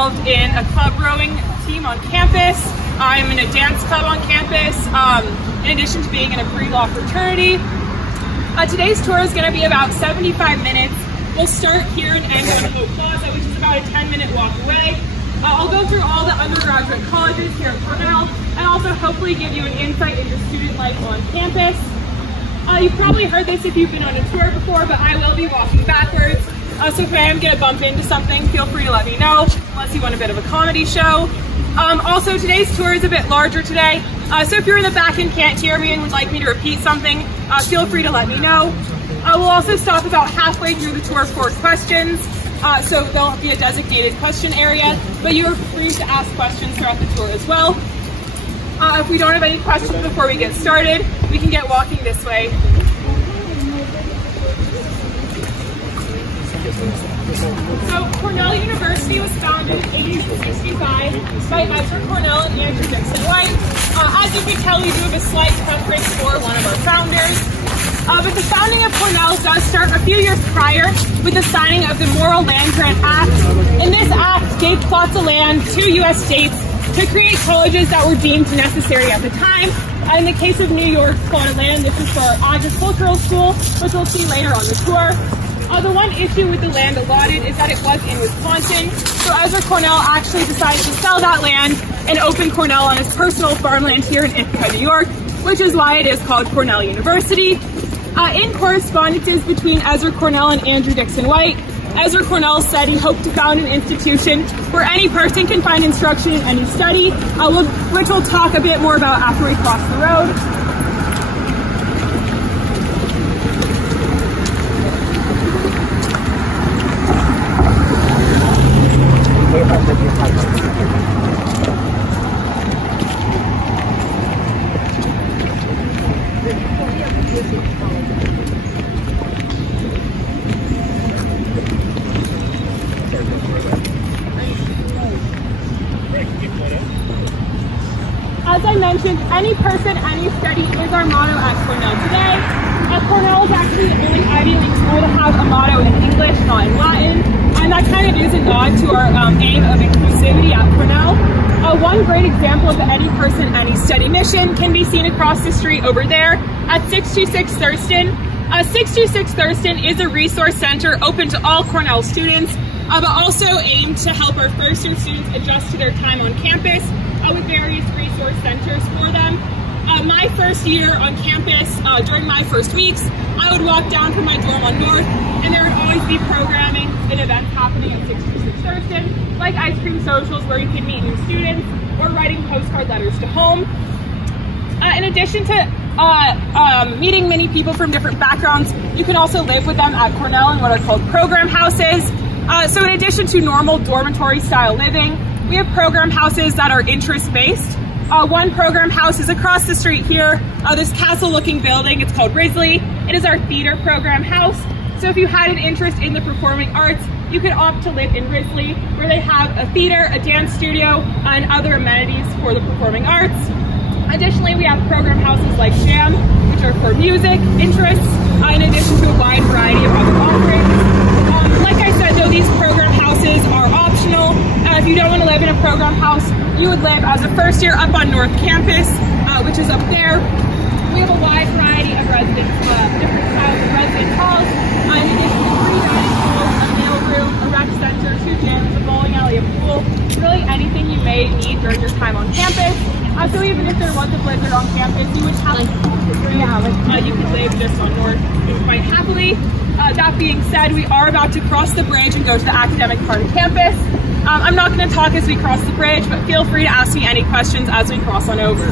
involved in a club rowing team on campus. I'm in a dance club on campus, in addition to being in a pre-law fraternity. Today's tour is going to be about 75 minutes. We'll start here and end on Hope Plaza, which is about a 10-minute walk away. I'll go through all the undergraduate colleges here at Cornell and also hopefully give you an insight into student life on campus. You've probably heard this if you've been on a tour before, but I will be walking backwards. So if I am going to bump into something, feel free to let me know, unless you want a bit of a comedy show. Also, today's tour is a bit larger today. So if you're in the back and can't hear me and would like me to repeat something, feel free to let me know. We'll also stop about halfway through the tour for questions. So there'll be a designated question area, but you are free to ask questions throughout the tour as well. If we don't have any questions before we get started, we can get walking this way. So Cornell University was founded in 1865 by Ezra Cornell and Andrew Dixon White. As you can tell, we do have a slight preference for one of our founders. But the founding of Cornell does start a few years prior with the signing of the Morrill Land Grant Act. And this act gave plots of land to U.S. states to create colleges that were deemed necessary at the time. In the case of New York's plot of land, this is for our agricultural school, which we'll see later on the tour. The one issue with the land allotted is that it was in Wisconsin, so Ezra Cornell actually decided to sell that land and open Cornell on his personal farmland here in Ithaca, New York, which is why it is called Cornell University. In correspondences between Ezra Cornell and Andrew Dixon White, Ezra Cornell said he hoped to found an institution where any person can find instruction in any study, which we'll talk a bit more about after we cross the road. As I mentioned, any person, any study is our motto at Cornell today. Cornell is actually the only Ivy League school to have a motto in English, not in Latin. And that kind of is a nod to our aim of inclusivity at Cornell. One great example of the any person, any study mission can be seen across the street over there at 626 Thurston. 626 Thurston is a resource center open to all Cornell students, but also aimed to help our first-year students adjust to their time on campus with various resource centers for them. My first year on campus, during my first weeks, I would walk down from my dorm on North, and there would always be programming and events happening at 626 Thurston, like ice cream socials where you could meet new students, or writing postcard letters to home. In addition to meeting many people from different backgrounds, you can also live with them at Cornell in what are called program houses. So in addition to normal dormitory style living, we have program houses that are interest-based. One program house is across the street here, this castle-looking building. It's called Risley. It is our theater program house. So if you had an interest in the performing arts, you could opt to live in Risley, where they have a theater, a dance studio, and other amenities for the performing arts. Additionally, we have program houses like Sham, which are for music interests, in addition to a wide variety of other offerings. Like I said, though, these program houses are optional. If you don't want to live in a program house, you would live as a first year up on North Campus, which is up there. We have a wide variety of different styles of residence halls, in addition to 3 dining halls, a mail room, a rec center, 2 gyms, a bowling alley, a pool, really anything you may need during your time on campus. So even if there was a blizzard on campus, you would have you could live just on North quite happily. That being said, we are about to cross the bridge and go to the academic part of campus. I'm not going to talk as we cross the bridge, but feel free to ask me any questions as we cross on over.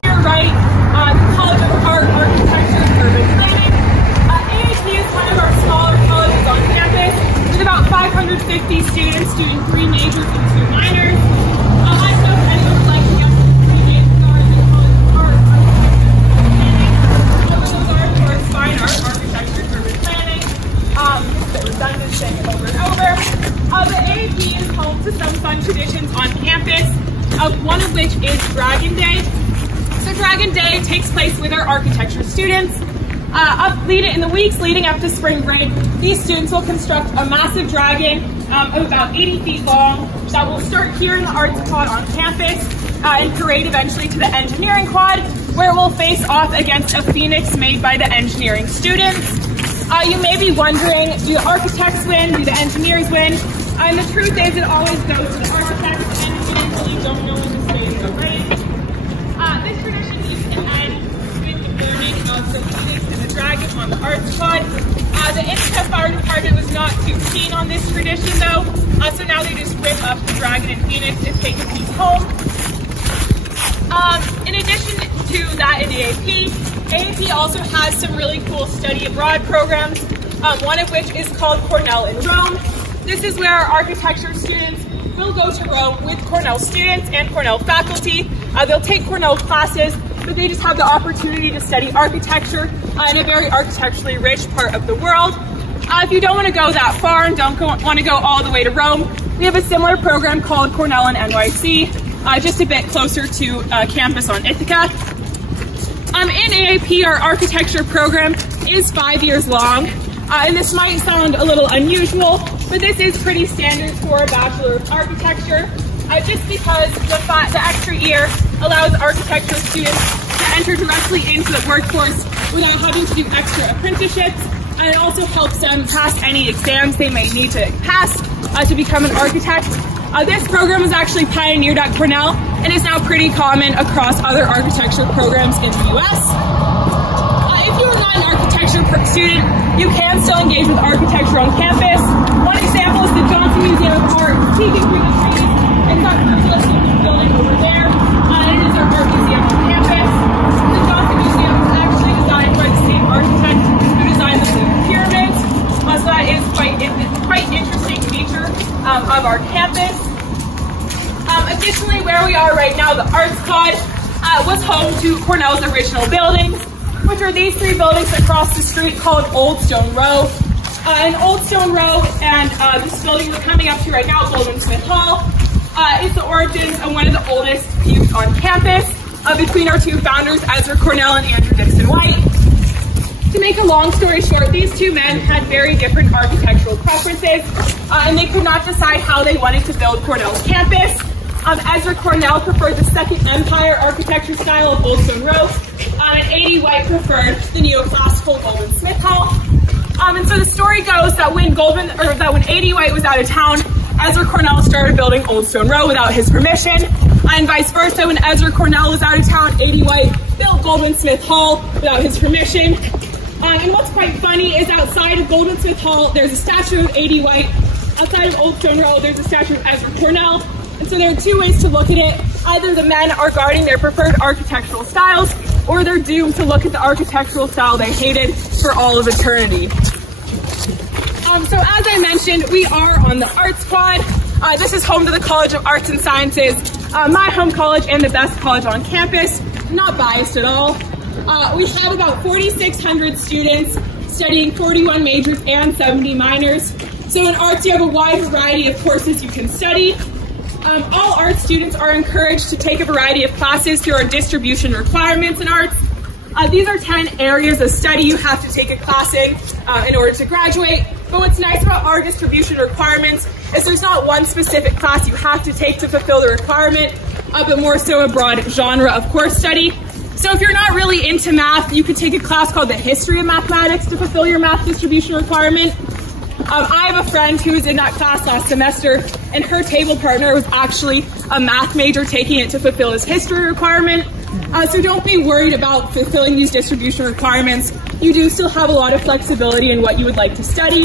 Here, right, the College of Art, Architecture, and Urban Planning. AIT is one of our smaller colleges on campus with about 550 students doing 3 majors and 2 minors. I don't know if anyone would like to get the 3 majors are in the College of Art, Architecture, and Urban Planning. Those are, of course, fine art, architecture, and urban planning. Redundant saying it over and over. The AIT is home to some fun traditions on campus, one of which is Dragon Day. So Dragon Day takes place with our architecture students. In the weeks leading up to spring break, these students will construct a massive dragon of about 80 feet long that will start here in the arts quad on campus and parade eventually to the engineering quad, where it will face off against a phoenix made by the engineering students. You may be wondering, do the architects win? Do the engineers win? And the truth is, it always goes to the architects. The engineers really don't know when the spades are right. This tradition used to end with the burning of the phoenix and the dragon on the arts quad. The Ithaca Fire Department was not too keen on this tradition, though, so now they just rip up the dragon and phoenix and take a piece home. In addition to that in AAP also has some really cool study abroad programs, one of which is called Cornell in Rome. This is where our architecture students will go to Rome with Cornell students and Cornell faculty. They'll take Cornell classes, but they just have the opportunity to study architecture in a very architecturally rich part of the world. If you don't want to go that far and don't want to go all the way to Rome, we have a similar program called Cornell in NYC, just a bit closer to campus on Ithaca. In AAP, our architecture program is 5 years long, and this might sound a little unusual, but this is pretty standard for a Bachelor of Architecture, just because the extra year allows architecture students to enter directly into the workforce without having to do extra apprenticeships, and it also helps them pass any exams they may need to pass to become an architect. This program was actually pioneered at Cornell and is now pretty common across other architecture programs in the US. If you are not an architecture student, you can still engage with architecture on campus. One example is the Johnson Museum of Art, peeking through the trees. It's our Cornell student building over there, and it is our art museum on campus. The Johnson Museum was actually designed by the same architect who designed the Blue Pyramids, so that is quite interesting feature of our campus. Additionally, where we are right now, the Arts Quad was home to Cornell's original buildings, which are these three buildings across the street called Old Stone Row. And Old Stone Row and this building we're coming up to right now, Goldman Smith Hall, is the origins of one of the oldest feuds on campus between our two founders, Ezra Cornell and Andrew Dixon White. To make a long story short, these two men had very different architectural preferences, and they could not decide how they wanted to build Cornell's campus. Ezra Cornell preferred the Second Empire architecture style of Old Stone Row, and A.D. White preferred the neoclassical Goldman Smith Hall. And so the story goes that when A.D. White was out of town, Ezra Cornell started building Old Stone Row without his permission, and vice versa. When Ezra Cornell was out of town, A.D. White built Goldman Smith Hall without his permission. And what's quite funny is outside of Goldman Smith Hall, there's a statue of A.D. White. Outside of Old Stone Row, there's a statue of Ezra Cornell. And so there are two ways to look at it. Either the men are guarding their preferred architectural styles, or they're doomed to look at the architectural style they hated for all of eternity. So as I mentioned, we are on the Arts Quad. This is home to the College of Arts and Sciences, my home college and the best college on campus. Not biased at all. We have about 4,600 students studying 41 majors and 70 minors. So in arts, you have a wide variety of courses you can study. All art students are encouraged to take a variety of classes through our distribution requirements in arts. These are 10 areas of study you have to take a class in order to graduate. But what's nice about our distribution requirements is there's not one specific class you have to take to fulfill the requirement, but more so a broad genre of course study. So if you're not really into math, you could take a class called the History of Mathematics to fulfill your math distribution requirement. I have a friend who was in that class last semester, and her table partner was actually a math major taking it to fulfill his history requirement. So don't be worried about fulfilling these distribution requirements. You do still have a lot of flexibility in what you would like to study.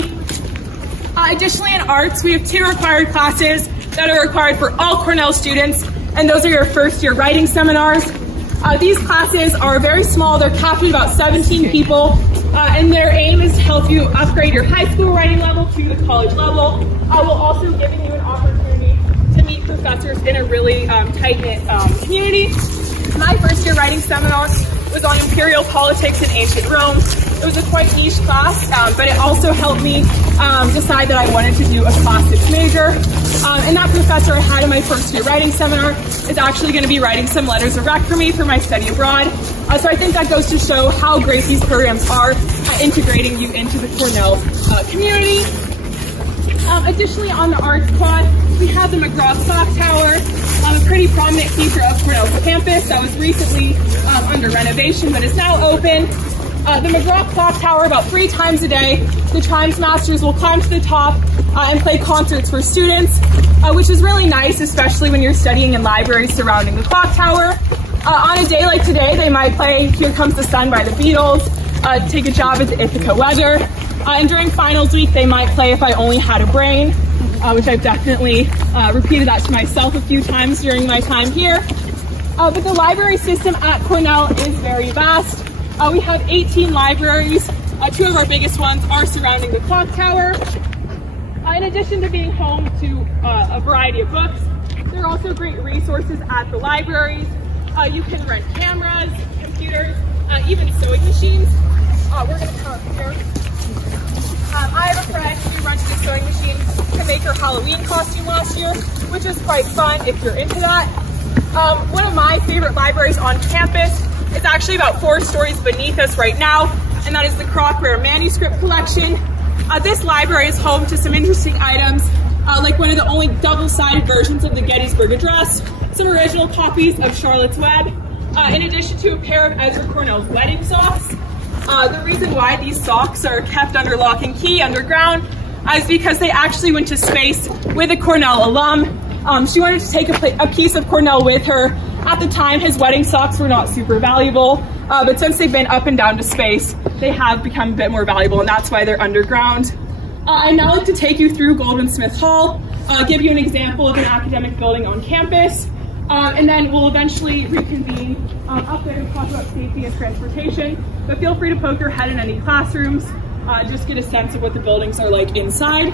Additionally, in arts, we have 2 required classes that are required for all Cornell students, and those are your first year writing seminars. These classes are very small. They're capped at about 17 people, and their aim is to help you upgrade your high school writing level to the college level, while also giving you an opportunity to meet professors in a really tight-knit community. My first year writing seminar was on imperial politics in ancient Rome. It was a quite niche class, but it also helped me decide that I wanted to do a classics major. And that professor I had in my first year writing seminar is actually going to be writing some letters of rec for me for my study abroad. So I think that goes to show how great these programs are at integrating you into the Cornell community. Additionally, on the arts quad, we have the McGraw Clock Tower, a pretty prominent feature of Cornell's campus that was recently under renovation but is now open. The McGraw Clock Tower, about 3 times a day, the Chimes Masters will climb to the top and play concerts for students, which is really nice, especially when you're studying in libraries surrounding the clock tower. On a day like today, they might play Here Comes the Sun by the Beatles, take a job at the Ithaca Weather, and during finals week, they might play If I Only Had a Brain, which I've definitely repeated that to myself a few times during my time here. But the library system at Cornell is very vast. We have 18 libraries. 2 of our biggest ones are surrounding the clock tower. In addition to being home to a variety of books, there are also great resources at the libraries. You can rent cameras, computers, even sewing machines. We're going to come up here. I have a friend who rented a sewing machine to make her Halloween costume last year, which is quite fun if you're into that. One of my favorite libraries on campus is actually about 4 stories beneath us right now, and that is the Crockware Manuscript Collection. This library is home to some interesting items, like one of the only double-sided versions of the Gettysburg Address, some original copies of Charlotte's Web, in addition to a pair of Ezra Cornell's wedding socks. The reason why these socks are kept under lock and key underground is because they actually went to space with a Cornell alum. She wanted to take a piece of Cornell with her. At the time, his wedding socks were not super valuable, but since they've been up and down to space, they have become a bit more valuable, and that's why they're underground. I'd now like to take you through Goldwin Smith Hall, give you an example of an academic building on campus, and then we'll eventually reconvene up there to talk about safety and transportation. But feel free to poke your head in any classrooms, just get a sense of what the buildings are like inside.